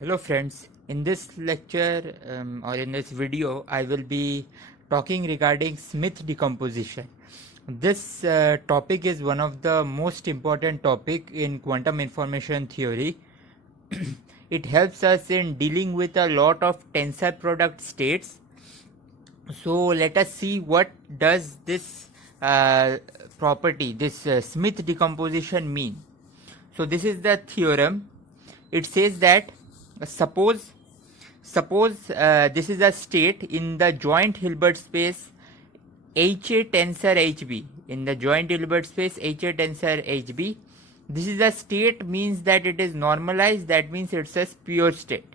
Hello friends, in this lecture or in this video I will be talking regarding Smith decomposition. This topic is one of the most important topic in quantum information theory. It helps us in dealing with a lot of tensor product states. So let us see what does this property, this Smith decomposition mean. So this is the theorem. It says that suppose this is a state in the joint Hilbert space HA tensor HB. In the joint Hilbert space HA tensor HB, this is a state means that it is normalized, that means it's a pure state.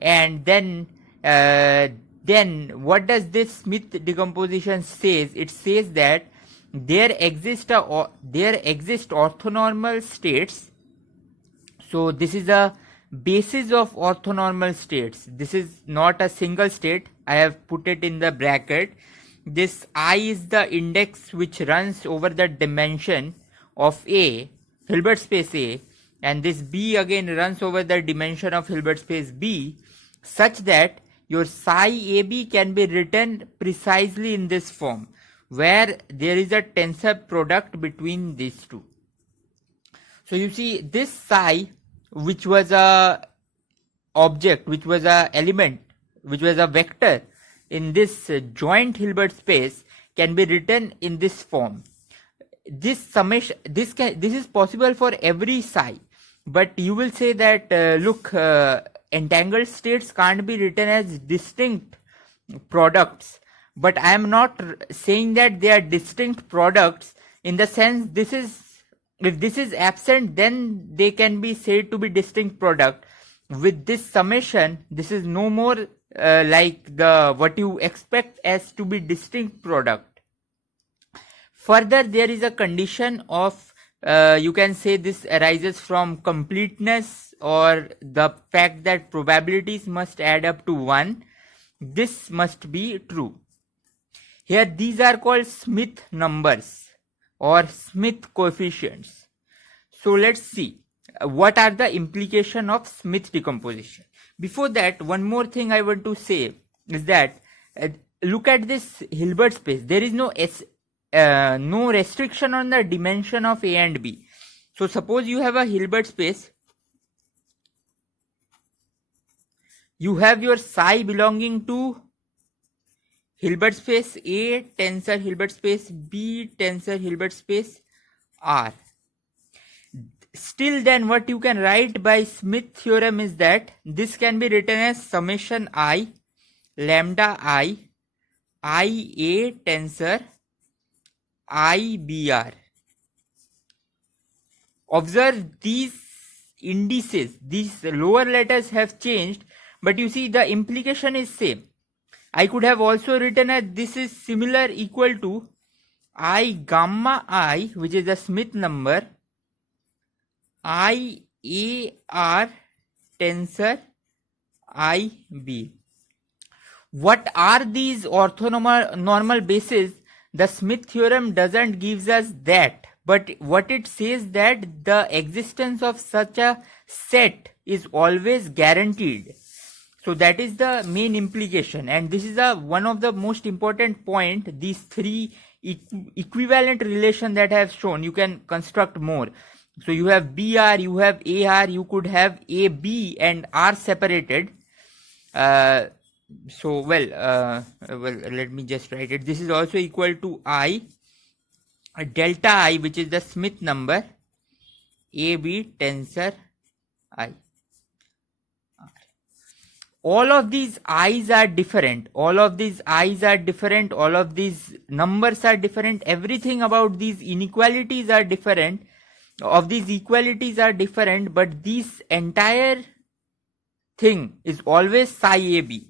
And then what does this Smith decomposition says? It says that there exist orthonormal states. So this is a basis of orthonormal states. This is not a single state. I have put it in the bracket. This I is the index which runs over the dimension of A, Hilbert space A, and this B again runs over the dimension of Hilbert space B, such that your psi AB can be written precisely in this form, where there is a tensor product between these two. So you see this psi, which was a object, which was a element, which was a vector in this joint Hilbert space, can be written in this form. This summation, this is possible for every psi, but you will say that look, entangled states can't be written as distinct products. But I am not saying that they are distinct products in the sense this is, if this is absent, then they can be said to be distinct product. With this summation, this is no more like the what you expect as to be distinct product. Further, there is a condition of you can say this arises from completeness, or the fact that probabilities must add up to 1. This must be true. Here these are called Smith numbers or Smith coefficients. So let's see what are the implication of Smith decomposition. Before that, one more thing I want to say is that look at this Hilbert space. There is no restriction on the dimension of A and B. So suppose you have a Hilbert space. You have your psi belonging to Hilbert space A tensor Hilbert space B tensor Hilbert space R. Still then what you can write by Smith theorem is that this can be written as summation I lambda I A tensor IBR. Observe these indices, these lower letters have changed, but you see the implication is same. I could have also written as this is similar equal to I gamma I, which is the Smith number, IAR tensor IB. What are these orthonormal bases? The Smith theorem doesn't give us that, but what it says that the existence of such a set is always guaranteed. So that is the main implication, and this is one of the most important point. These three equivalent relation that I have shown, you can construct more. So you have BR, you have AR, you could have AB and R separated. Well, let me just write it. This is also equal to I delta I, which is the Smith number, AB tensor I. All of these I's are different. All of these I's are different. All of these numbers are different. Everything about these inequalities are different. Of these equalities are different, but this entire thing is always psi AB.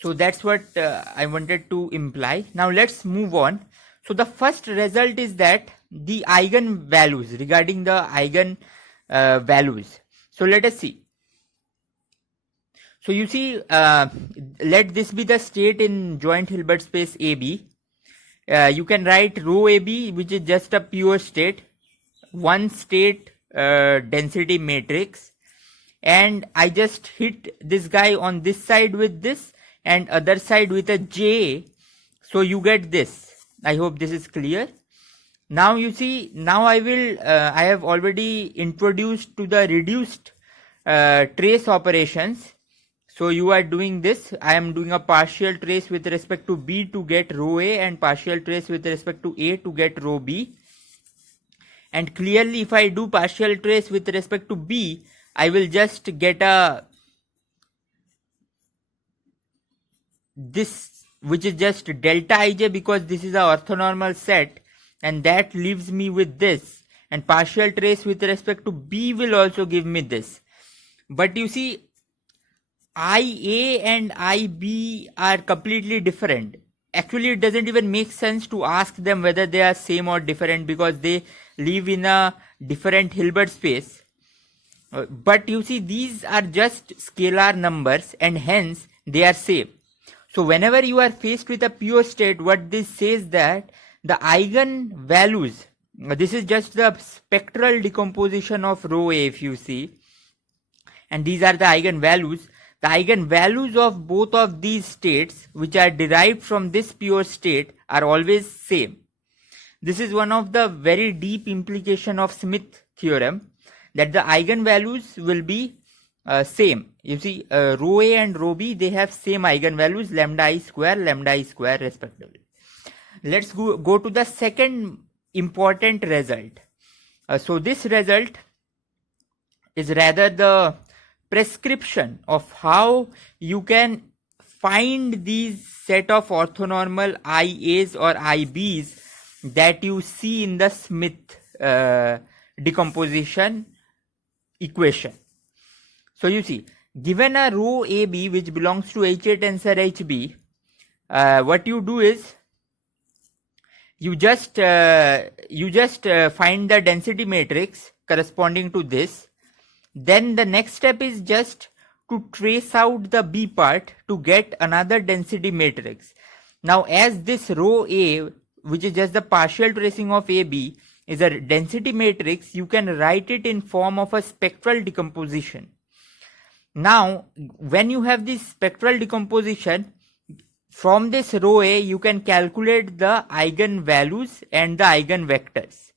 So that's what I wanted to imply. Now let's move on. So the first result is that the eigen values, regarding the eigen values. So let us see. So you see, let this be the state in joint Hilbert space AB. You can write rho AB, which is just a pure state. One state density matrix, and I just hit this guy on this side with this and other side with a J, so you get this. I hope this is clear. Now you see, now I have already introduced to the reduced trace operations. So you are doing this. I am doing a partial trace with respect to B to get row A and partial trace with respect to A to get row B. And clearly if I do partial trace with respect to B, I will just get this, which is just delta ij, because this is a orthonormal set, and that leaves me with this, and partial trace with respect to B will also give me this. But you see, IA and IB are completely different. Actually, it doesn't even make sense to ask them whether they are same or different, because they live in a different Hilbert space. But you see, these are just scalar numbers and hence they are same. So whenever you are faced with a pure state, what this says that the eigen values, this is just the spectral decomposition of rho A if you see, and these are the eigen values. The eigen values of both of these states which are derived from this pure state are always same. This is one of the very deep implication of Smith theorem, that the eigen values will be same. You see, rho A and rho B, they have same eigen values, lambda I square respectively. Let's go to the second important result. So this result is rather the prescription of how you can find these set of orthonormal IAs or IBs that you see in the Smith decomposition equation. So you see, given a row AB which belongs to HA tensor HB, what you do is you just find the density matrix corresponding to this. Then the next step is just to trace out the B part to get another density matrix. Now as this row A, which is just the partial tracing of AB, is a density matrix, you can write it in form of a spectral decomposition. Now when you have this spectral decomposition, from this row A you can calculate the eigen values and the eigen vectors.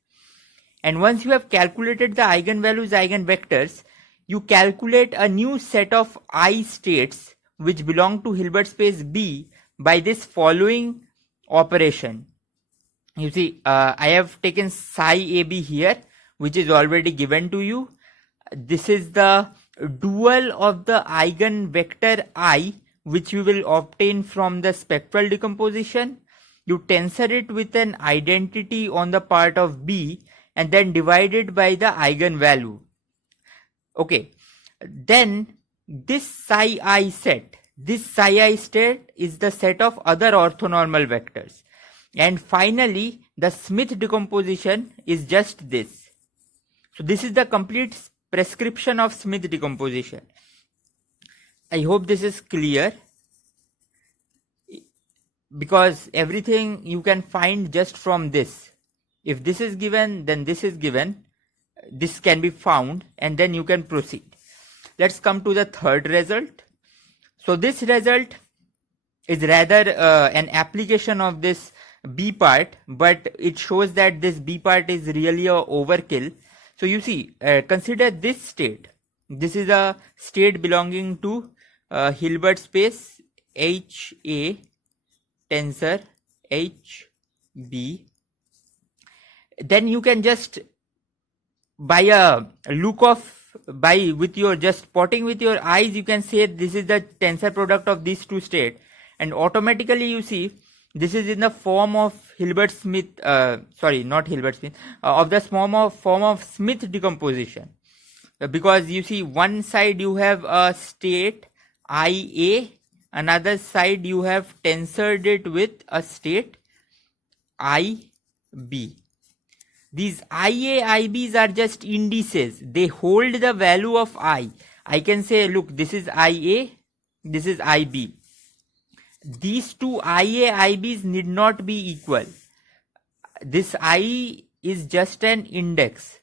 And once you have calculated the eigenvalues, eigenvectors, you calculate a new set of I states which belong to Hilbert space B by this following operation. You see, I have taken psi AB here, which is already given to you. This is the dual of the eigenvector I, which you will obtain from the spectral decomposition. You tensor it with an identity on the part of B, and then divided by the eigenvalue. Okay, then this psi I set, this psi I state is the set of other orthonormal vectors. And finally, the Smith decomposition is just this. So this is the complete prescription of Smith decomposition. I hope this is clear, because everything you can find just from this. If this is given, then this is given, this can be found, and then you can proceed. Let's come to the third result. So this result is rather an application of this B part, but it shows that this B part is really a overkill. So you see, consider this state. This is a state belonging to Hilbert space HA tensor HB. Then you can just with your just spotting with your eyes, you can say this is the tensor product of these two states, and automatically you see this is in the form of Hilbert Smith, not Hilbert Smith, of the form of Smith decomposition, because you see one side you have a state IA, another side you have tensored it with a state IB. These IA, IBs are just indices. They hold the value of I. I can say, look, this is IA, this is IB. These two IA, IBs need not be equal. This I is just an index.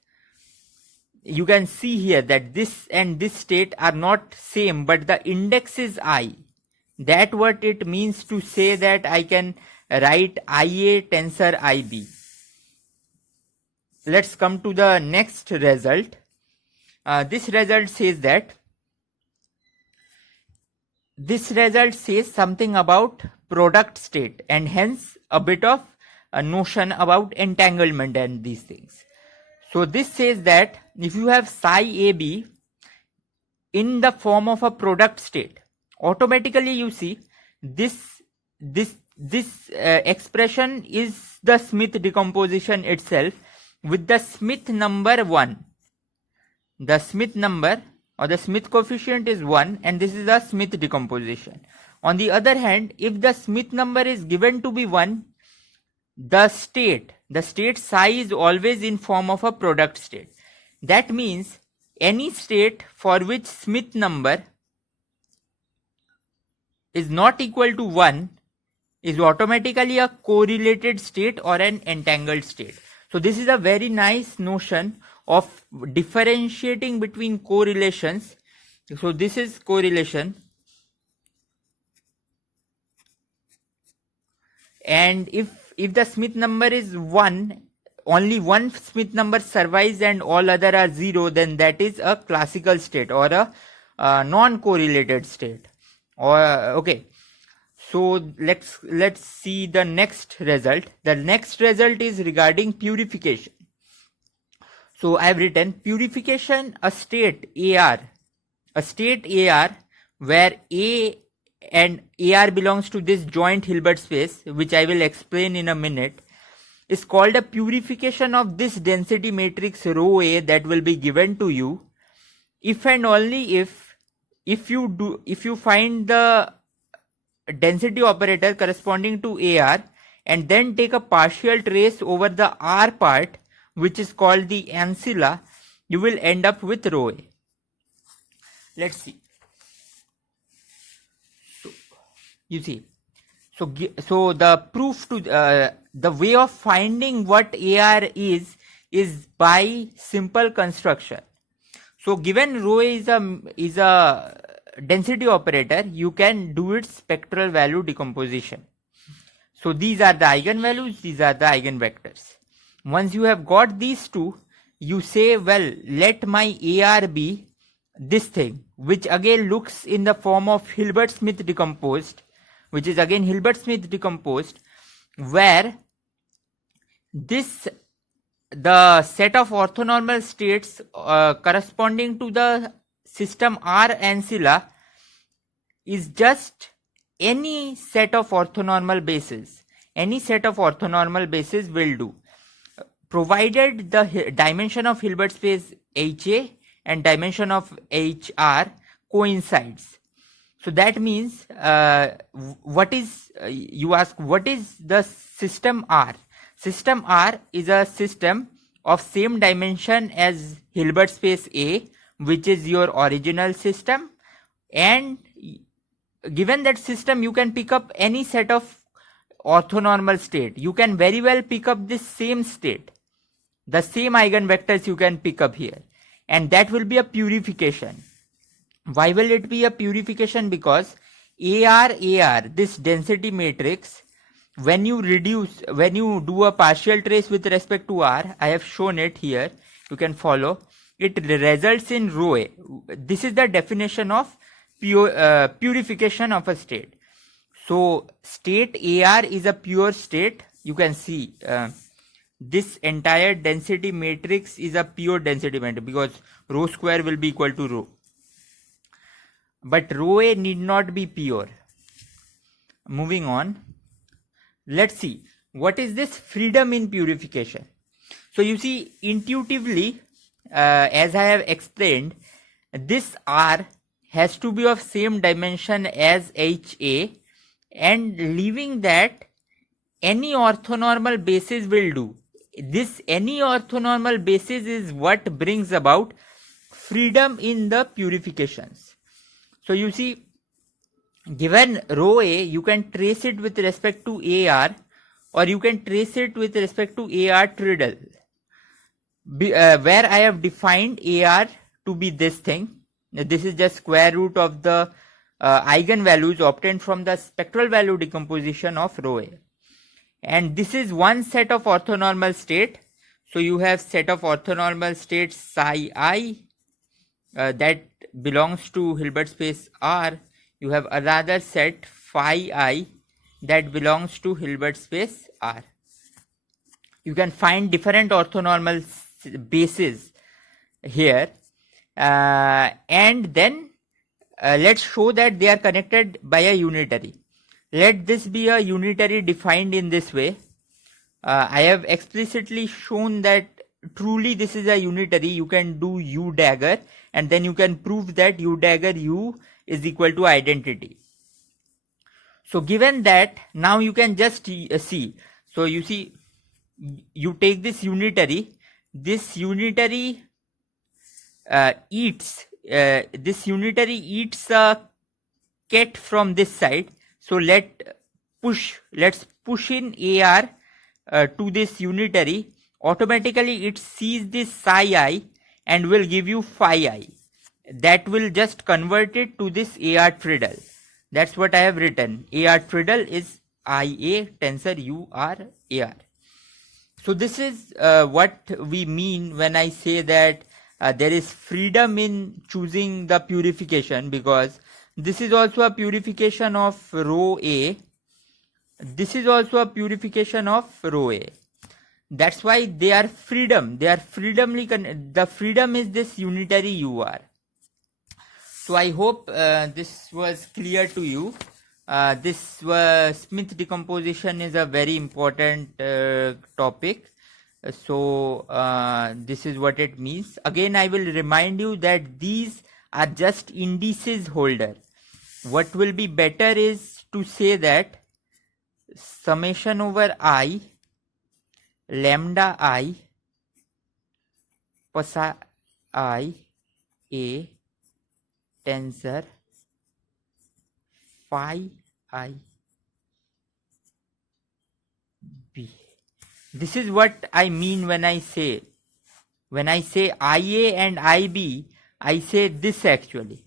you can see here that this and this state are not same, but the index is I. That what it means to say that I can write IA tensor IB. Let's come to the next result. This result says something about product state, and hence a bit of a notion about entanglement and these things. So this says that if you have psi AB in the form of a product state, automatically you see this expression is the Smith decomposition itself with the Smith number 1. The Smith number or the Smith coefficient is 1, and this is the Smith decomposition. On the other hand, if the Smith number is given to be 1, the state psi is always in form of a product state. That means any state for which Smith number is not equal to 1 is automatically a correlated state or an entangled state. So this is a very nice notion of differentiating between correlations. So this is correlation, and if the Smith number is 1, only one Smith number survives and all other are 0, then that is a classical state or a non-correlated state. Okay, so let's see the next result. The next result is regarding purification. So I have written purification, a state AR where A and AR belongs to this joint Hilbert space, which I will explain in a minute, is called a purification of this density matrix rho A that will be given to you if and only if you find the density operator corresponding to AR and then take a partial trace over the R part, which is called the ancilla, you will end up with rho A. Let's see. So you see, so the proof to the way of finding what AR is by simple construction. So given rho A is a density operator, you can do its spectral value decomposition. So these are the eigenvalues, these are the eigenvectors. Once you have got these two, you say, well, let my AR be this thing, which again looks in the form of Hilbert-Smith decomposed, which is again Hilbert-Smith decomposed, where the set of orthonormal states corresponding to the system R ancilla is just any set of orthonormal bases. Any set of orthonormal bases will do, provided the dimension of Hilbert space HA and dimension of HR coincides. So that means you ask, what is the system R? System R is a system of same dimension as Hilbert space A, which is your original system, and given that system you can pick up any set of orthonormal state. You can very well pick up this same state, the same eigenvectors you can pick up here, and that will be a purification. Why will it be a purification? Because AR, this density matrix, when you do a partial trace with respect to R, I have shown it here, you can follow, it results in rho A. This is the definition of purification of a state. So state AR is a pure state. You can see this entire density matrix is a pure density matrix because rho square will be equal to rho. But rho A need not be pure. Moving on, let's see what is this freedom in purification. So you see, intuitively, as I have explained, this R has to be of same dimension as HA, and leaving that, any orthonormal basis will do. This any orthonormal basis is what brings about freedom in the purifications. So you see, given rho A, you can trace it with respect to AR, or you can trace it with respect to AR triddle. where I have defined AR to be this thing. This is just square root of the eigenvalues obtained from the spectral value decomposition of rho A. And this is one set of orthonormal state. So you have set of orthonormal states psi I that belongs to Hilbert space R. You have another set phi I that belongs to Hilbert space R. You can find different orthonormal bases here, and then let's show that they are connected by a unitary. Let this be a unitary defined in this way. I have explicitly shown that truly this is a unitary. You can do U dagger and then you can prove that U dagger U is equal to identity. So given that, now you can just see. So you see, you take this unitary eats a ket from this side. So let's push in AR to this unitary. Automatically it sees this psi I and will give you phi I. That will just convert it to this AR triddle. That's what I have written. AR triddle is IA tensor UR AR. So this is what we mean when I say that there is freedom in choosing the purification, because this is also a purification of rho A. This is also a purification of rho A. That's why they are freedom. They are freedomly. The freedom is this unitary UR. So I hope this was clear to you. This Smith decomposition is a very important topic. So this is what it means. Again, I will remind you that these are just indices holder. What will be better is to say that summation over I lambda I psi I A tensor phi I B. This is what I mean when I say IA and IB, I say this actually.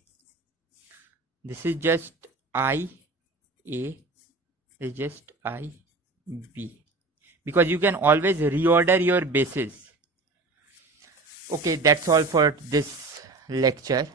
This is just IA, this is just IB. Because you can always reorder your bases. Okay, that's all for this lecture.